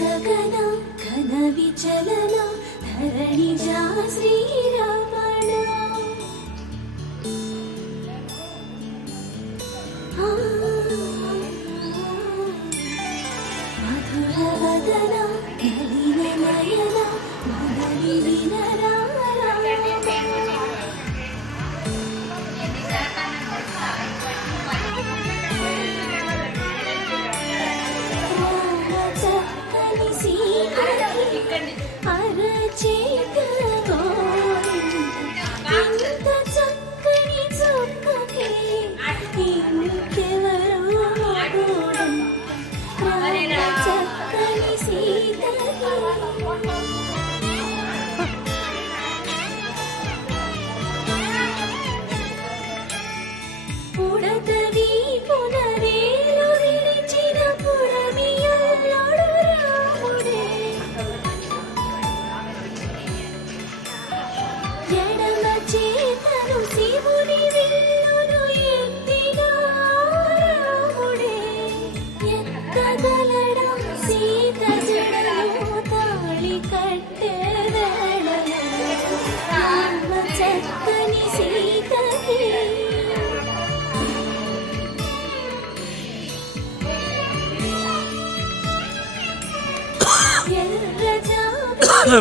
గగన ఘన విచలన ధరణిజా శ్రీరమణ మధుర వదన నలిన నయన మదరి వినరా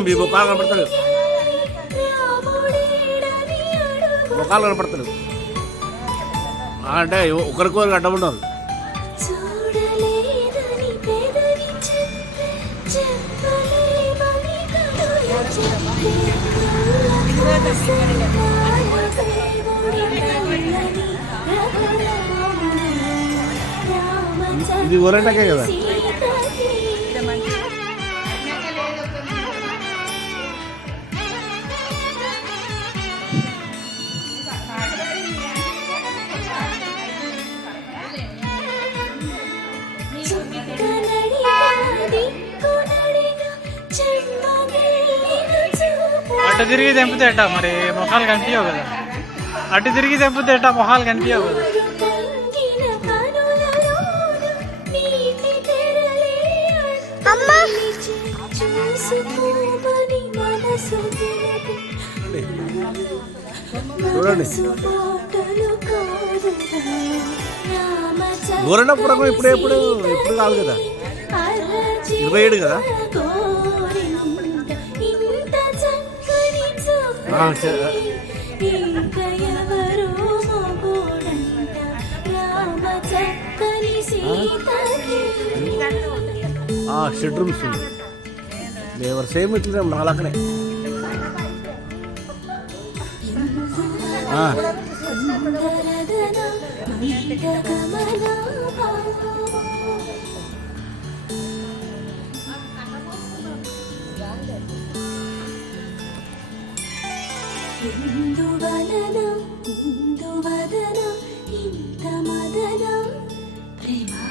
మీ ముఖాలు కనపడతాడు, ముఖాలు కనపడతాడు అంటే ఒకరికొకరికి అడ్డం ఉండదు. ఇది ఊరంటకే కదా. అటు తిరిగి తెంపితే ఎట్టా మరి మొహాలు కనిపించవు కదా, అటు తిరిగి తెంపితే ఎట్టా మొహాలు కనిపించవు కదా. చూడండి గోరణపురం ఇప్పుడు కాదు కదా, 27 కదా. షెడ్ రూమ్స్ ఎవరు సేమ్ ఇట్లా నాలకనే. ఇందువలన ఇంత మదన ప్రేమ